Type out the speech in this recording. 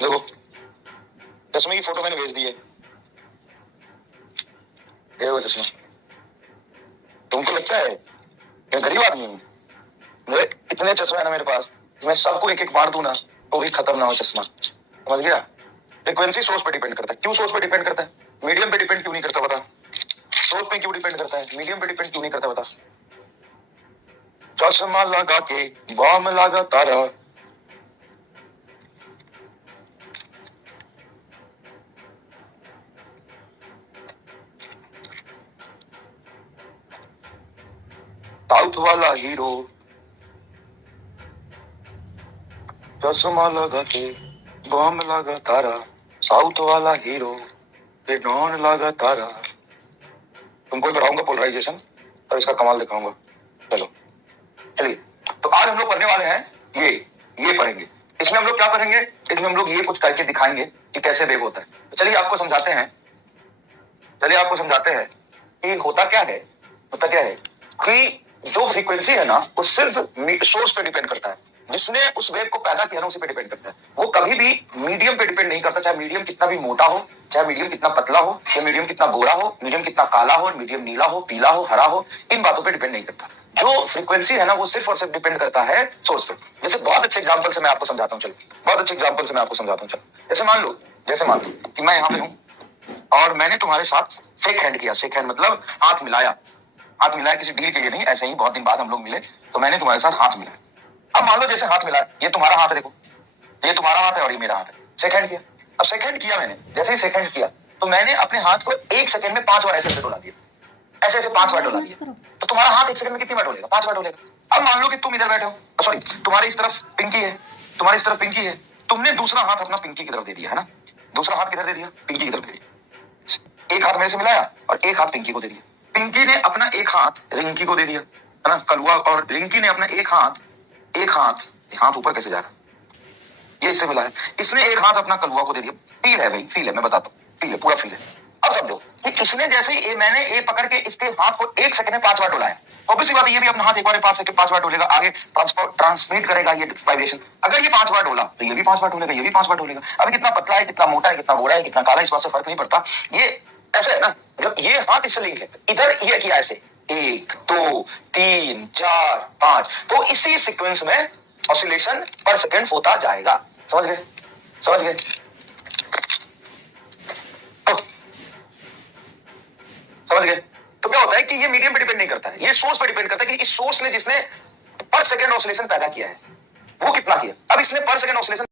देखो चश्मे की फोटो मैंने भेज दी है, ये वो चश्मा। तुमको लगता है मैं गरीब आदमी हूँ? मेरे इतने चश्मे है ना मेरे पास, मैं सबको एक एक बार दूं ना तो भी खत्म ना हो चश्मा। समझ गया? फ्रीक्वेंसी सोर्स पे डिपेंड करता है। क्यों सोर्स पे डिपेंड करता है? मीडियम पे डिपेंड क्यों नहीं करता बता? सोर्स पे क्यों डिपेंड करता है, मीडियम पे डिपेंड क्यों नहीं करता बता? चश्मा लगा के बॉम्ब लगा तारा, साउथ वाला हीरो चश्मा लगा के बॉम्ब लगा तारा, साउथ वाला हीरो ये डॉन लगा तारा। तुमको कराऊंगा पोलराइजेशन और इसका कमाल दिखाऊंगा। चलो चलिए, तो आज हम लोग पढ़ने वाले हैं ये पढ़ेंगे। इसमें हम लोग क्या पढ़ेंगे? इसमें हम लोग ये कुछ करके दिखाएंगे कि कैसे वेव होता है। तो चलिए आपको समझाते हैं, कि होता क्या है कि जो फ्रीक्वेंसी है ना वो सिर्फ सोर्स पे डिपेंड करता है। जिसने उस वेव को पैदा किया ना उसी पे डिपेंड करता है। वो कभी भी मीडियम पे डिपेंड नहीं करता, चाहे मीडियम कितना भी मोटा हो, चाहे मीडियम कितना पतला हो, चाहे मीडियम कितना गोरा हो, मीडियम कितना काला हो, मीडियम नीला हो, पीला हो, हरा हो, इन बातों पे डिपेंड नहीं करता। जो फ्रीक्वेंसी है ना वो सिर्फ और सिर्फ डिपेंड करता है सोर्स पे। जैसे बहुत अच्छे एग्जांपल से मैं आपको समझाता हूँ। चलो जैसे मान लो कि मैं यहाँ पे हूँ और मैंने तुम्हारे साथ शेक हैंड किया। शेक हैंड मतलब हाथ मिलाया किसी डील के लिए नहीं, ऐसे ही बहुत दिन बाद हम लोग मिले तो मैंने तुम्हारे साथ हाथ मिलाया। अब मान लो जैसे हाथ मिलाया, ये तुम्हारा हाथ है, देखो ये तुम्हारा हाथ है और ये मेरा हाथ है। शेक हैंड किया। अब शेक हैंड किया मैंने, जैसे ही शेक हैंड किया तो मैंने अपने हाथ को 1 सेकंड में 5 बार ऐसे डोला दिया, ऐसे 5 बार डोला दिया। तो तुम्हारा हाथ 1 सेकंड में कितनी बार डोलेगा? 5 बार डोलेगा। अब मान लो कि तुम इधर बैठे हो, सॉरी तुम्हारी इस तरफ पिंकी है, तुमने दूसरा हाथ अपना पिंकी की तरफ दे दिया है ना। दूसरा हाथ किधर दे दिया? पिंकी की तरफ दे दिया। एक हाथ मेरे से मिलाया और एक हाथ पिंकी को दे दिया। पिंकी ने अपना एक हाथ रिंकी को दे दिया है ना, कलुआ, और रिंकी ने अपना एक हाथ ऊपर कैसे जा रहा है, ये इससे मिला है। इसने एक हाथ अपना कलुआ को दे दिया। फील है भाई, फील है, मैं बताता हूँ, फील है, पूरा फील है। अब समझो कि इसने जैसे ही मैंने ये पकड़ के इसके हाथ को 1 सेकंड में 5 बार डोलाया, ऑब्वियसली बात है ये भी अपना हाथ एक बार 5 सेकंड 5 बार डोलेगा, आगे ट्रांसमिट करेगा ये वाइब्रेशन। अगर ये 5 बार डोला तो ये भी 5 बार डोलेगा, ये भी 5 बार डोलेगा। अभी कितना पतला है, कितना मोटा है, कितना गोरा है, कितना काला है, इस बात से फर्क नहीं पड़ता। ये ऐसे है ना, मतलब ये हाथ इससे लिंक है। इधर ये किया ऐसे 1 2 3 4 5, तो इसी सीक्वेंस में ऑसिलेशन पर सेकंड होता जाएगा। समझ गए? समझ गए? तो क्या होता है कि ये मीडियम पे डिपेंड नहीं करता है, ये सोर्स पे डिपेंड करता है कि इस सोर्स ने जिसने पर सेकंड ऑसिलेशन पैदा किया है वो कितना किया। अब इसने पर सेकंड ऑसिलेशन